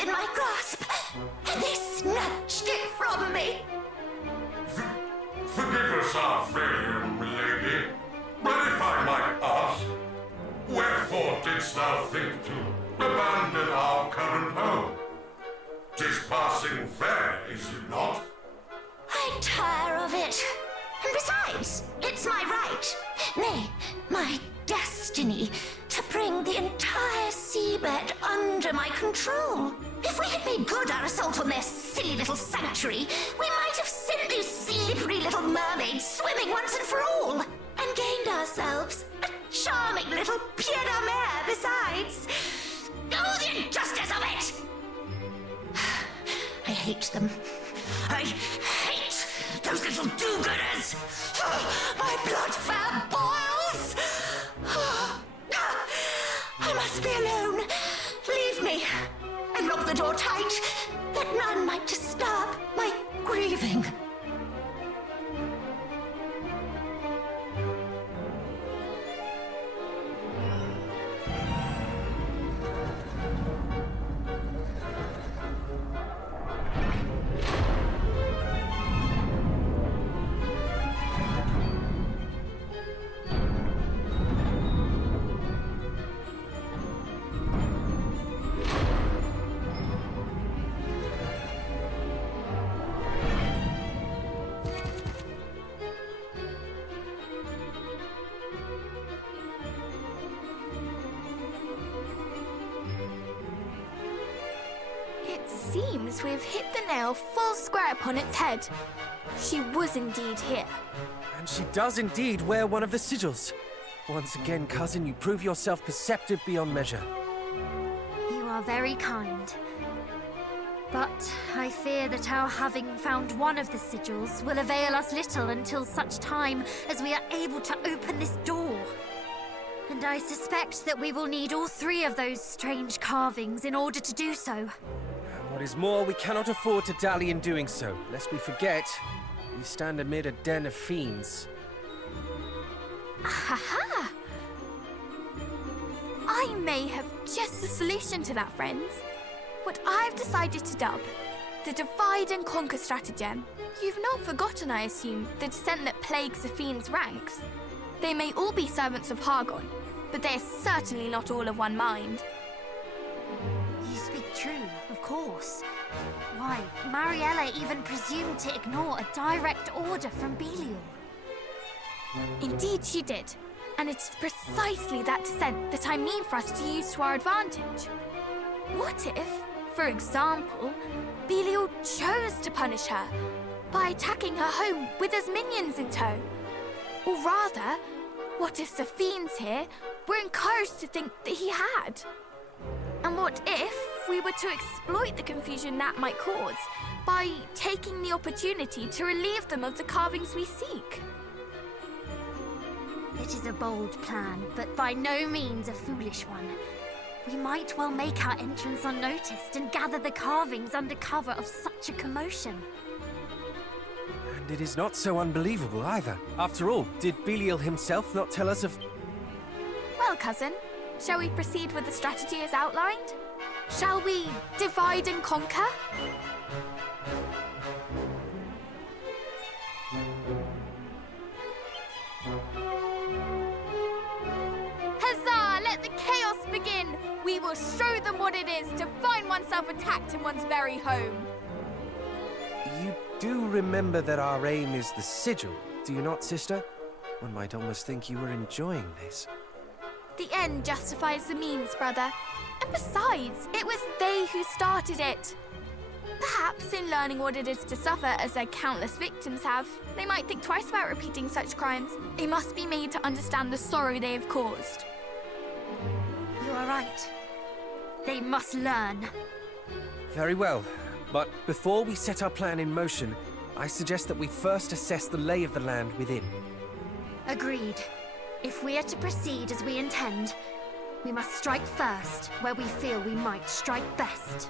within my grasp, and they snatched it from me. Forgive us our failure, milady, but if I might ask, wherefore didst thou think to abandon our current home? 'Tis passing fair, is it not? I tire of it. And besides, it's my right, nay, my destiny, to bring the entire seabed under my control. If we had made good our assault on their silly little sanctuary, we might have sent those slippery little mermaids swimming once and for all, and gained ourselves a charming little pied de mer besides. Oh, the injustice of it! I hate them. I hate those little do-gooders! My blood fell boils! I must be alone. Leave me, and lock the door tight, that none might disturb my grieving. Seems we've hit the nail full square upon its head. She was indeed here. And she does indeed wear one of the sigils. Once again, cousin, you prove yourself perceptive beyond measure. You are very kind. But I fear that our having found one of the sigils will avail us little until such time as we are able to open this door. And I suspect that we will need all three of those strange carvings in order to do so. What is more, we cannot afford to dally in doing so, lest we forget we stand amid a den of fiends. Ha! I may have just the solution to that, friends. What I've decided to dub the divide and conquer stratagem. You've not forgotten, I assume, the descent that plagues the fiends' ranks. They may all be servants of Hargon, but they are certainly not all of one mind. You speak true, of course. Why, Mariella even presumed to ignore a direct order from Belial. Indeed she did, and it's precisely that descent that I mean for us to use to our advantage. What if, for example, Belial chose to punish her by attacking her home with his minions in tow? Or rather, what if the fiends here were encouraged to think that he had? And what if we were to exploit the confusion that might cause by taking the opportunity to relieve them of the carvings we seek? It is a bold plan, but by no means a foolish one. We might well make our entrance unnoticed and gather the carvings under cover of such a commotion. And it is not so unbelievable either. After all, did Belial himself not tell us of... Well, cousin, shall we proceed with the strategy as outlined? Shall we divide and conquer? Huzzah! Let the chaos begin! We will show them what it is to find oneself attacked in one's very home. You do remember that our aim is the sigil, do you not, sister? One might almost think you were enjoying this. The end justifies the means, brother. And besides, it was they who started it. Perhaps in learning what it is to suffer as their countless victims have, they might think twice about repeating such crimes. They must be made to understand the sorrow they have caused. You are right. They must learn. Very well, but before we set our plan in motion, I suggest that we first assess the lay of the land within. Agreed. If we are to proceed as we intend, we must strike first where we feel we might strike best.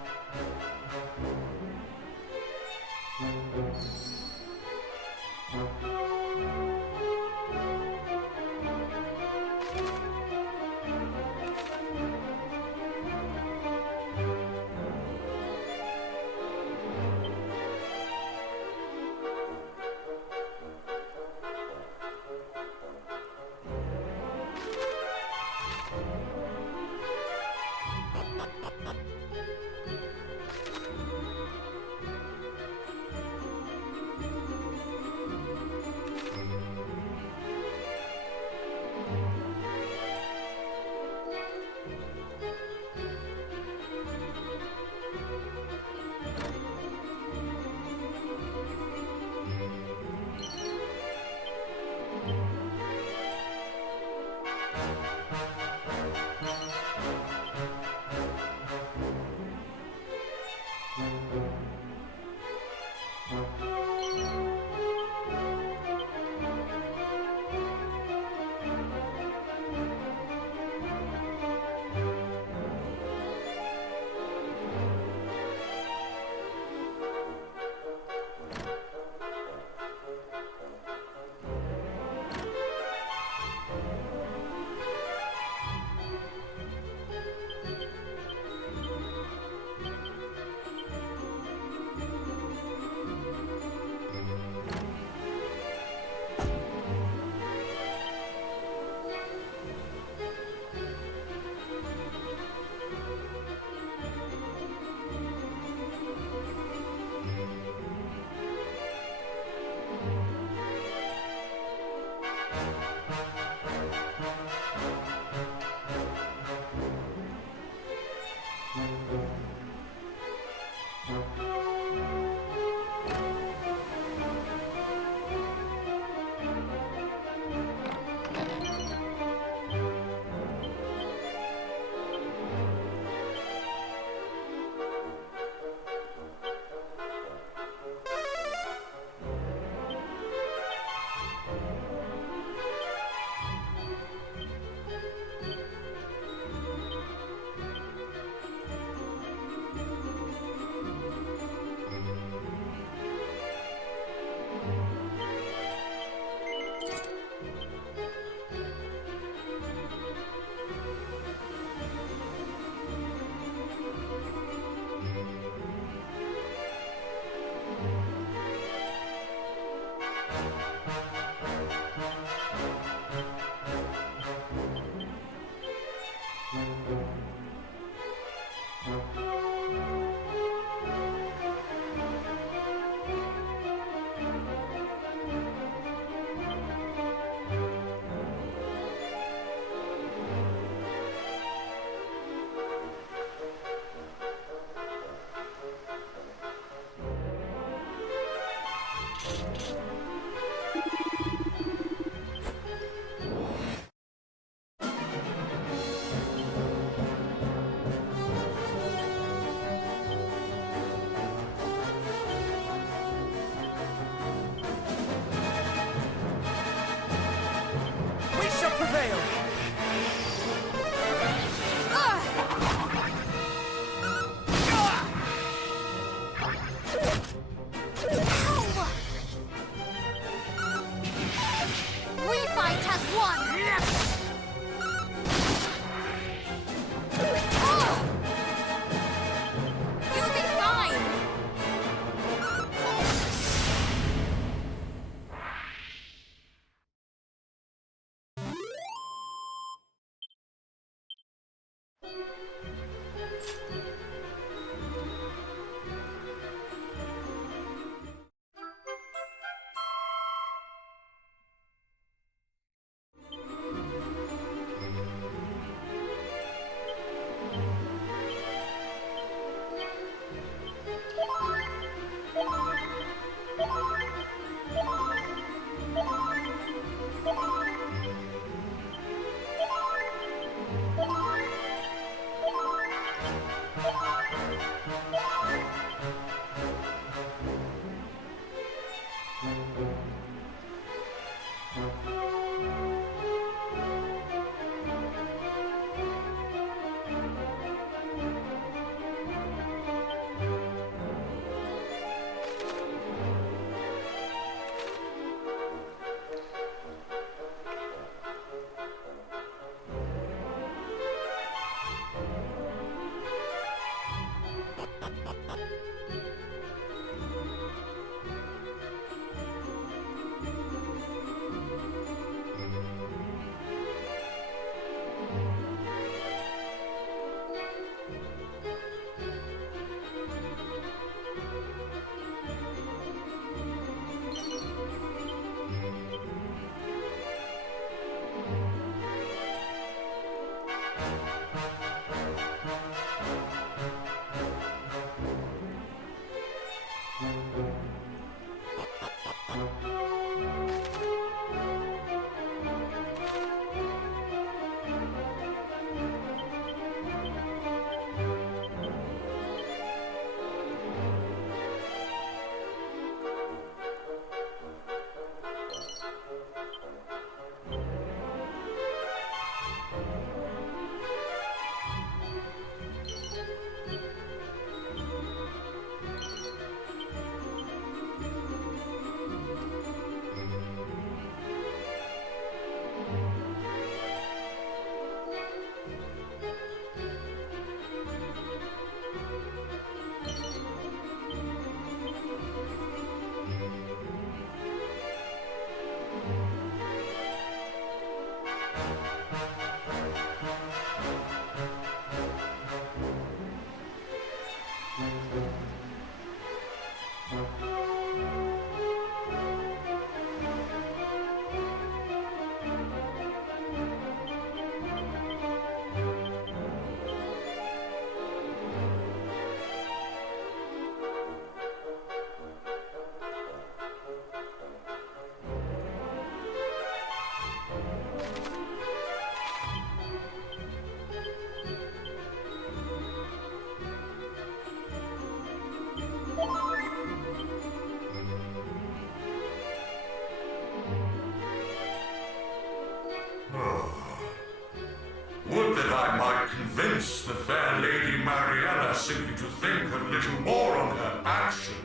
little more on her actions.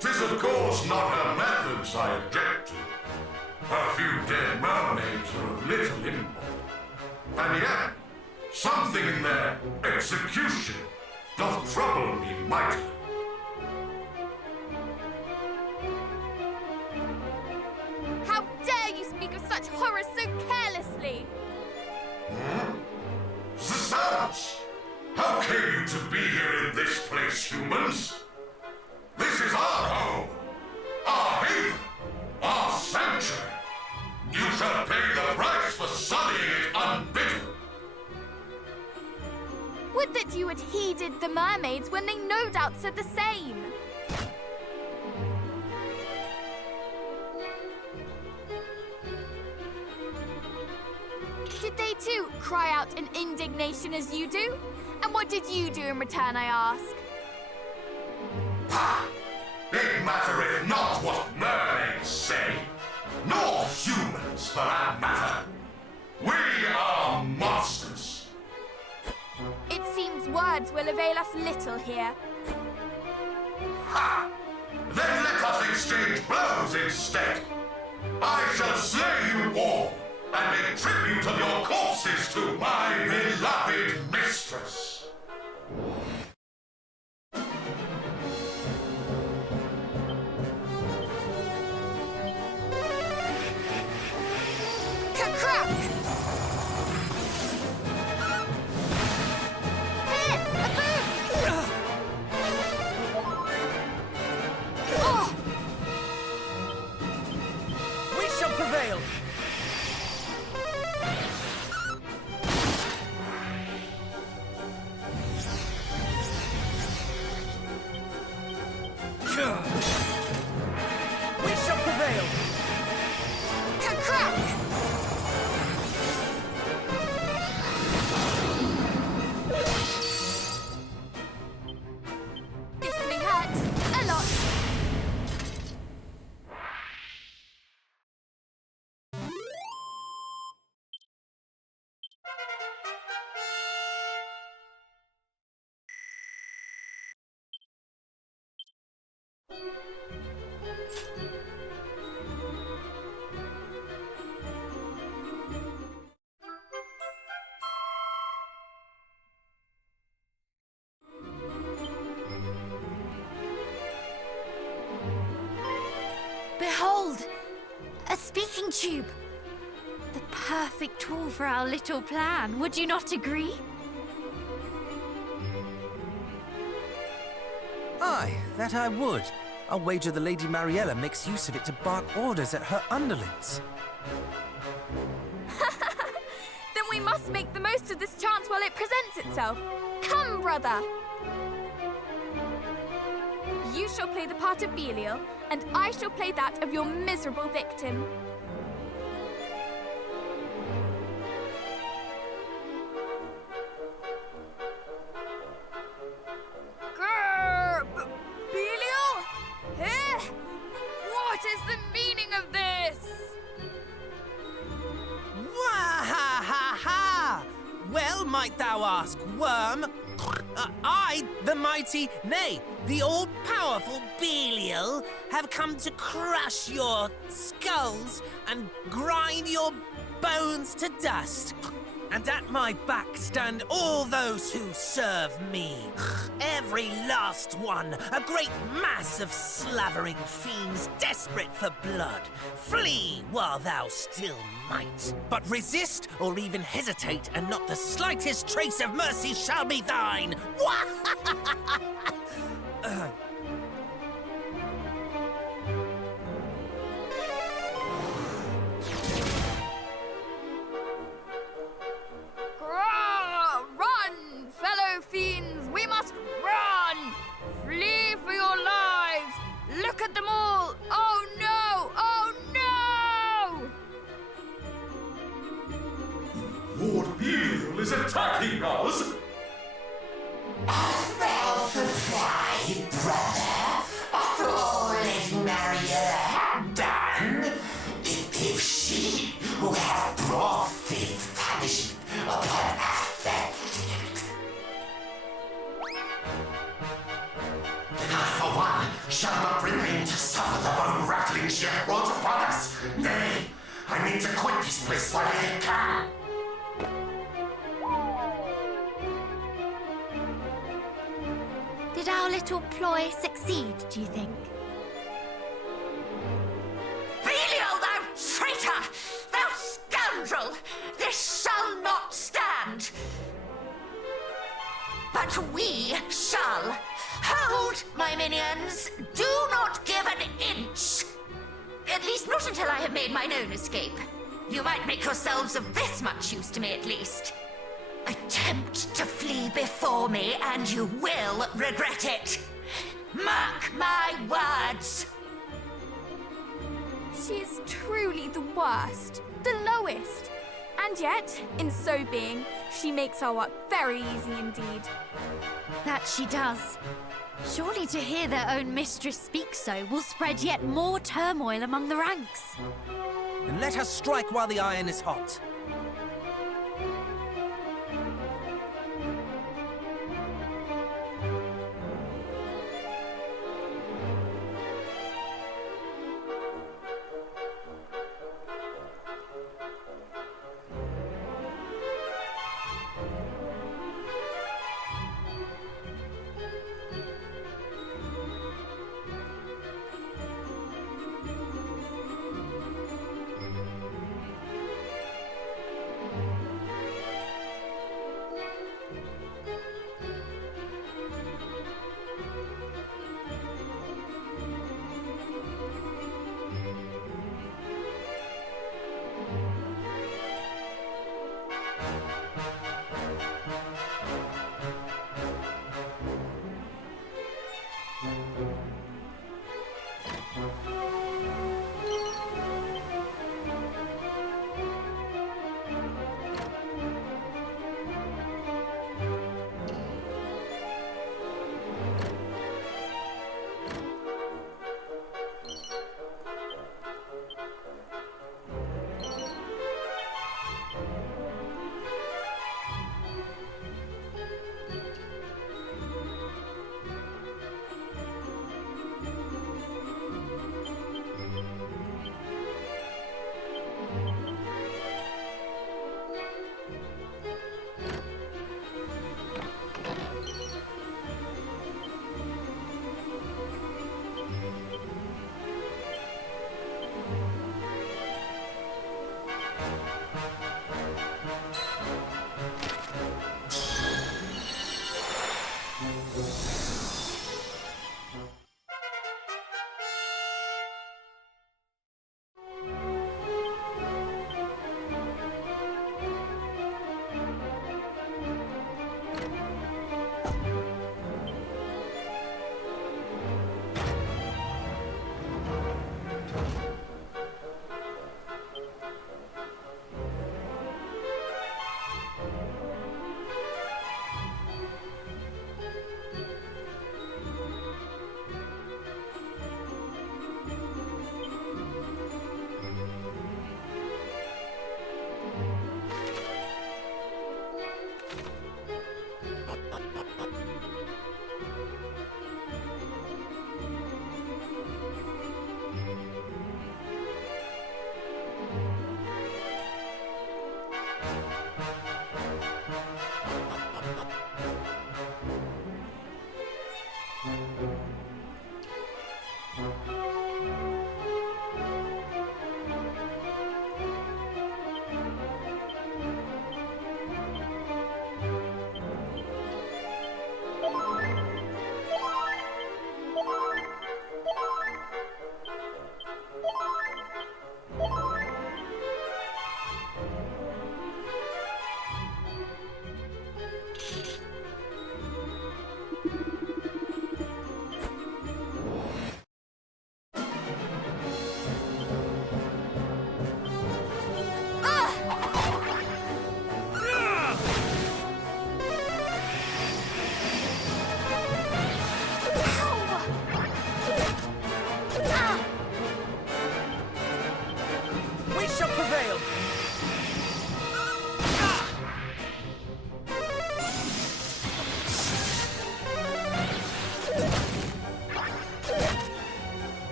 'Tis of course not her methods I object to. A few dead mermaids are of little import. And yet, something in their execution doth trouble me mightily. How dare you speak of such horrors so carelessly? Zounds! How came you to be here in this place, humans? This is our home, our haven, our sanctuary. You shall pay the price for sullying it unbidden. Would that you had heeded the mermaids when they no doubt said the same. Did they too cry out in indignation as you do? And what did you do in return, I ask? Pah! It mattereth not what mermaids say, nor humans for that matter. We are monsters. It seems words will avail us little here. Ha! Then let us exchange blows instead. I shall slay you all and make tribute of your corpses to my beloved mistress. Crack! Here! A boom! Oh! We shall prevail! We shall prevail! Crack! This may hurt a lot. Behold! A speaking tube! The perfect tool for our little plan, would you not agree? Aye, that I would. I'll wager the Lady Mariella makes use of it to bark orders at her underlings. Then we must make the most of this chance while it presents itself. Come, brother! You shall play the part of Belial, and I shall play that of your miserable victim. Grrr! Belial? Eh? What is the meaning of this? Wah-ha-ha-ha! Well, might thou ask, worm? I, the mighty, nay, the all-powerful Belial, have come to crush your skulls and grind your bones to dust. And at my back stand all those who serve me. Every last one, a great mass of slavering fiends desperate for blood. Flee while thou still might. But resist or even hesitate, and not the slightest trace of mercy shall be thine. Run, fellow fiends! We must run! Flee for your lives! Look at them all! Oh no! Oh no! Lord Belial is attacking us! Art thou surprised, brother, after all Lady Mariella had done? If she who hath brought this punishment upon us, mean to suffer the bone-rattling shit brought upon us. Nay, I mean to quit this place while I can. Did our little ploy succeed, do you think? Belial, thou traitor! Thou scoundrel! This shall not stand! But we shall. Hold, my minions! Do not give an inch! At least not until I have made mine own escape. You might make yourselves of this much use to me at least. Attempt to flee before me and you will regret it. Mark my words! She is truly the worst, the lowest. And yet, in so being, she makes our work very easy indeed. That she does. Surely to hear their own mistress speak so will spread yet more turmoil among the ranks. And let her strike while the iron is hot.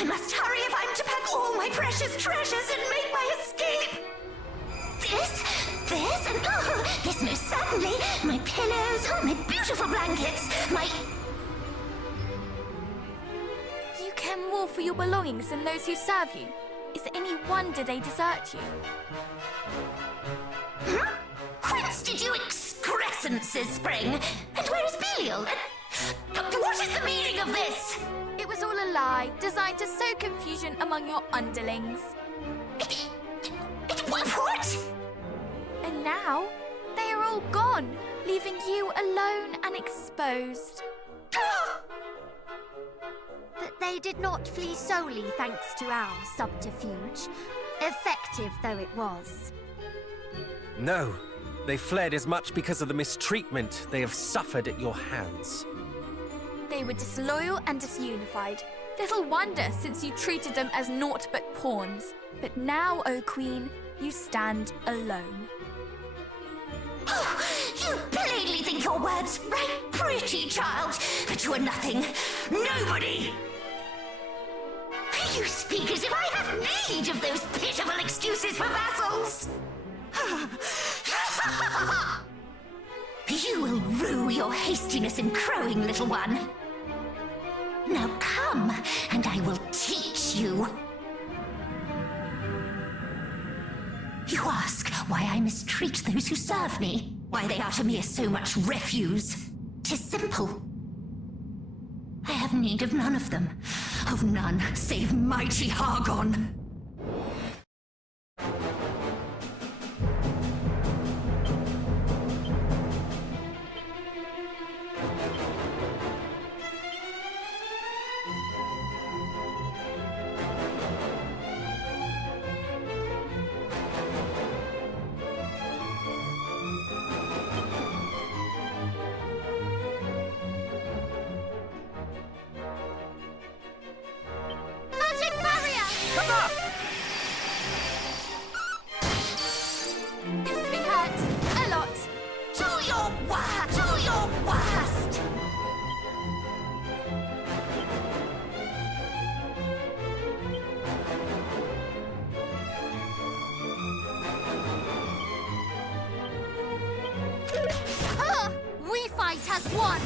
I must hurry if I'm to pack all my precious treasures and make my escape. This, and this most certainly. My pillows, my beautiful blankets, my... You care more for your belongings than those who serve you. Is it any wonder they desert you? Whence did you excrescences spring? And where is Belial? What is the meaning of this? It was all a lie, designed to sow confusion among your underlings. What? And now, they are all gone, leaving you alone and exposed. But they did not flee solely thanks to our subterfuge, effective though it was. No, they fled as much because of the mistreatment they have suffered at your hands. They were disloyal and disunified. Little wonder, since you treated them as naught but pawns. But now, O Queen, you stand alone. You plainly think your words right pretty, child, but you are nothing. Nobody! You speak as if I have need of those pitiful excuses for vassals! You will rue your hastiness in crowing, little one. Now come, and I will teach you. You ask why I mistreat those who serve me, why they are to me so much refuse. 'Tis simple. I have need of none of them, of none save mighty Hargon. This may hurt a lot. Do your worst! We fight as one!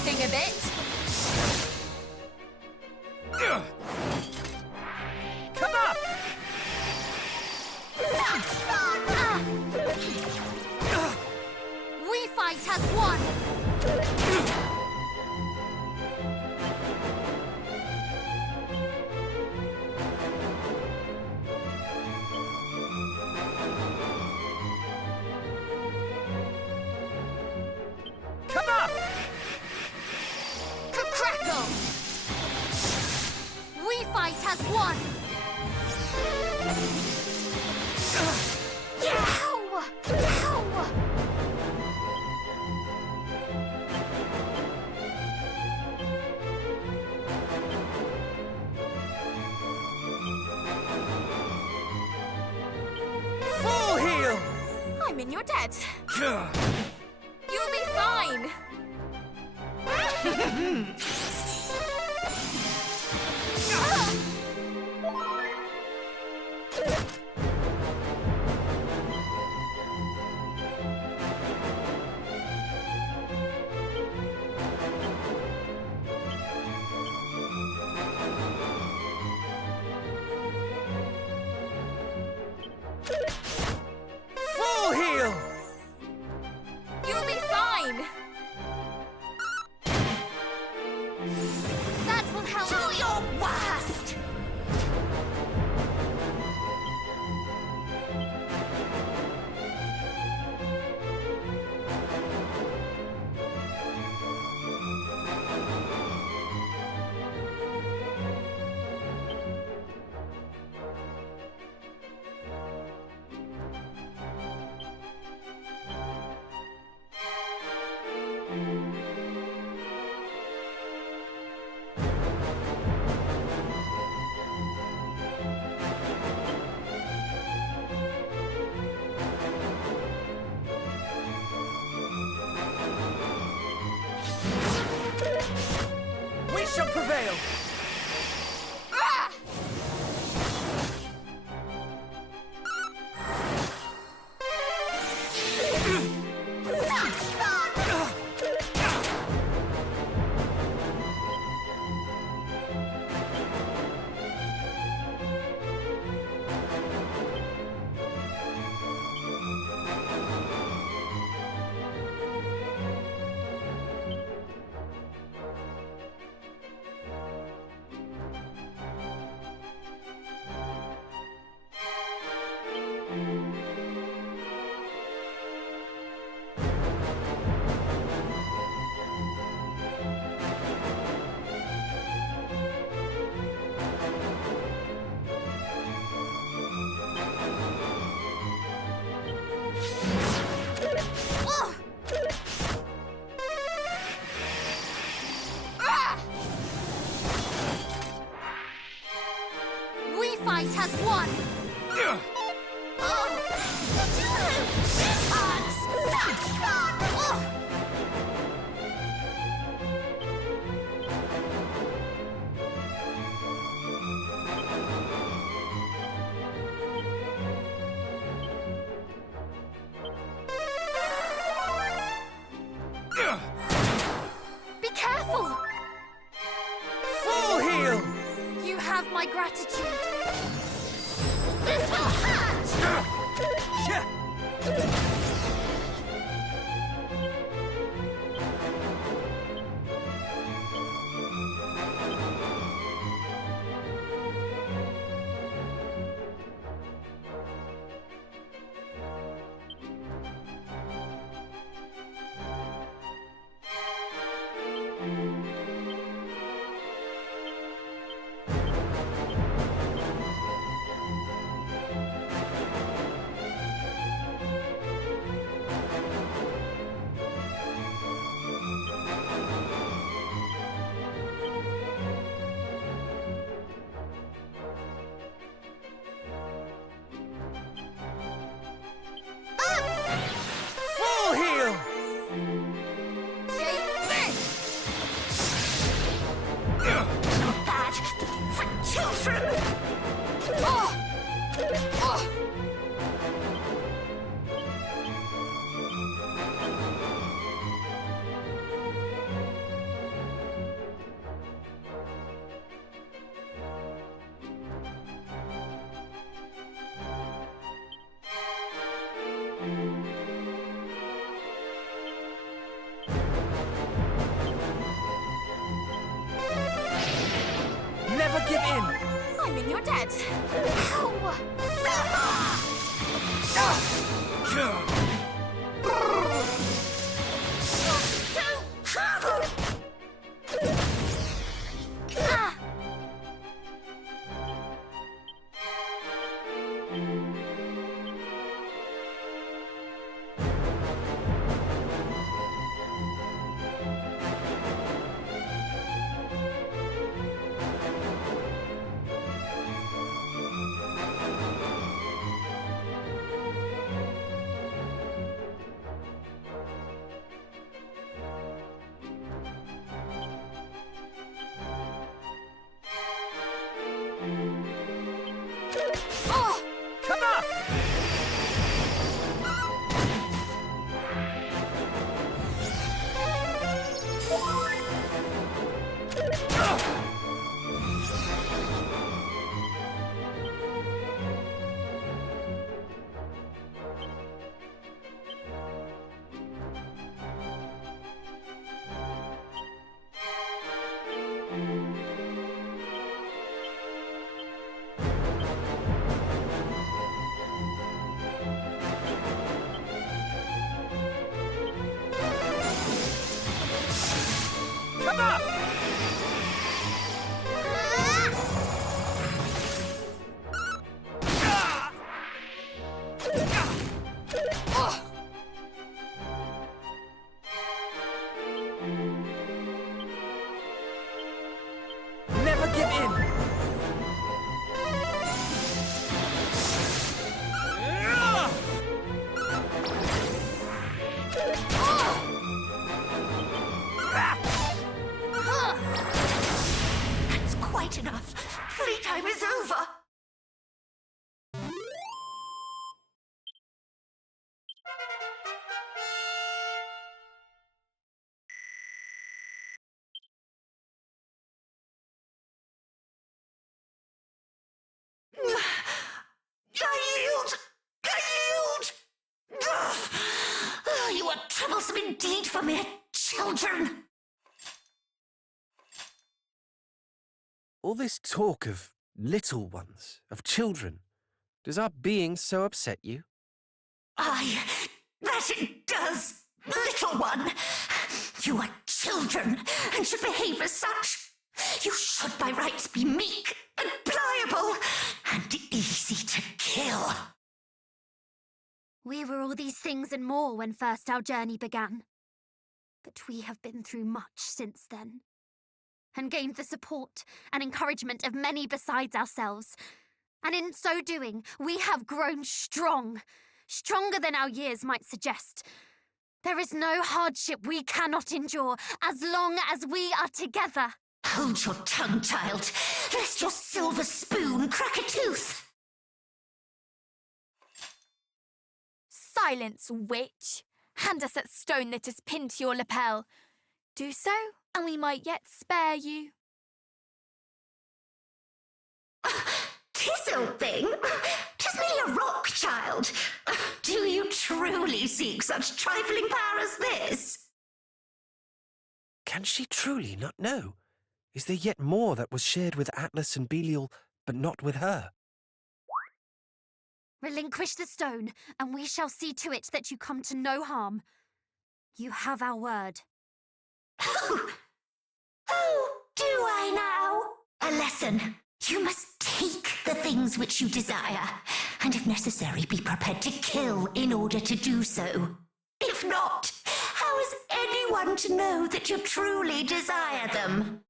sting a bit. Come up! We fight as one! Come up! Crackle! We fight as one! Yow! Yow! Full heal! I'm in your debt. You'll be fine. Full heal! You'll be fine. That will help! Do your worst! We shall prevail! We fight as one! Oh! This hurts! Oh! Be careful! Full heal! You have my gratitude. This will hurt! Yeah. Take this! you're dead. Ow! Ah! Oh! Come up! Come up! Never give in! That's quite enough. Playtime is over. I yield! I yield! Oh, you are troublesome indeed for mere children. All this talk of little ones, of children, does our being so upset you? Aye, that it does, little one. You are children and should behave as such. You should by rights be meek and pliable and easy to kill. We were all these things and more when first our journey began. But we have been through much since then, and gained the support and encouragement of many besides ourselves. And in so doing, we have grown strong, stronger than our years might suggest. There is no hardship we cannot endure as long as we are together. Hold your tongue, child, lest your silver spoon crack a tooth. Silence, witch! Hand us that stone that is pinned to your lapel. Do so, and we might yet spare you. Tis old thing. 'Tis merely a rock, child. Do you truly seek such trifling power as this? Can she truly not know? Is there yet more that was shared with Atlas and Belial, but not with her? Relinquish the stone, and we shall see to it that you come to no harm. You have our word. Oh, do I now? A lesson. You must take the things which you desire, and if necessary, be prepared to kill in order to do so. If not, how is anyone to know that you truly desire them?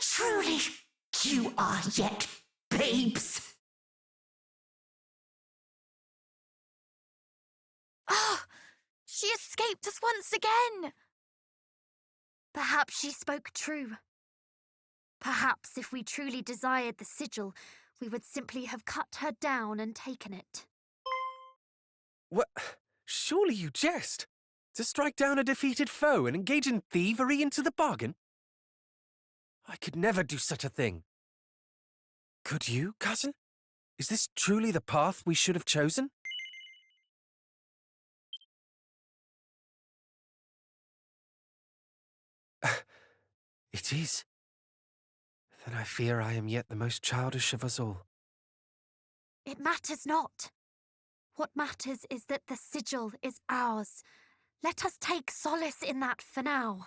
Truly, you are yet babes. Oh, she escaped us once again. Perhaps she spoke true. Perhaps if we truly desired the sigil, we would simply have cut her down and taken it. What? Surely you jest. To strike down a defeated foe and engage in thievery into the bargain? I could never do such a thing. Could you, cousin? Is this truly the path we should have chosen? It is. Then I fear I am yet the most childish of us all. It matters not. What matters is that the sigil is ours. Let us take solace in that for now.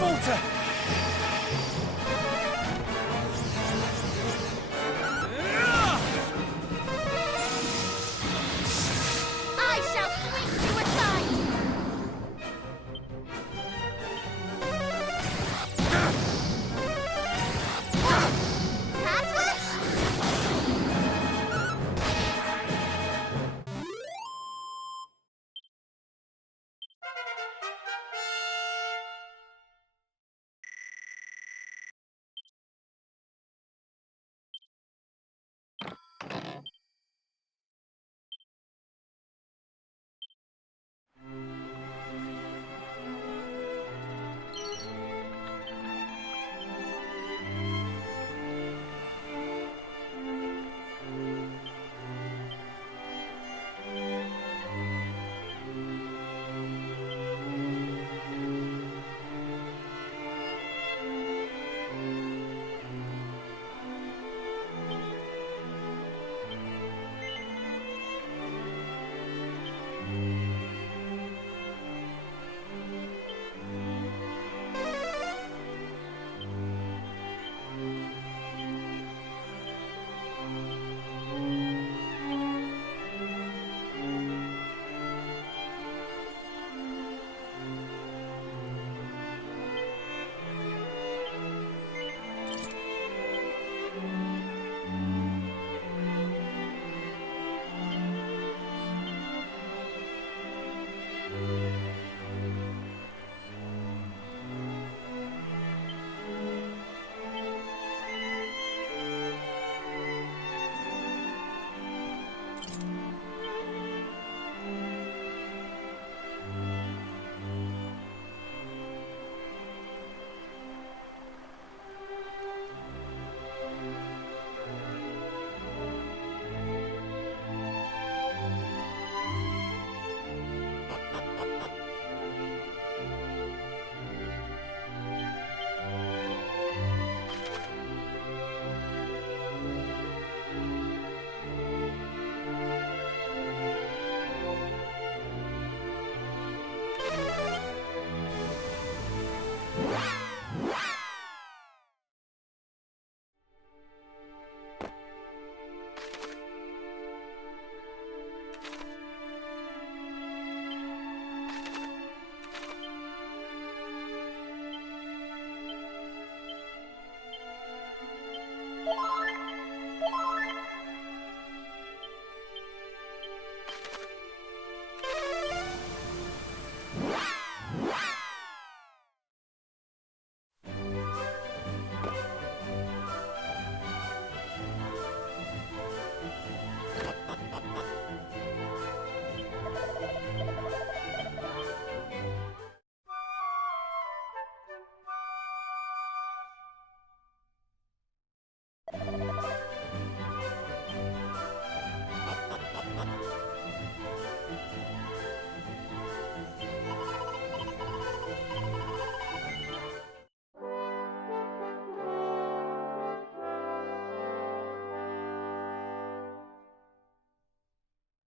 falter! I shall sweep you aside! Password?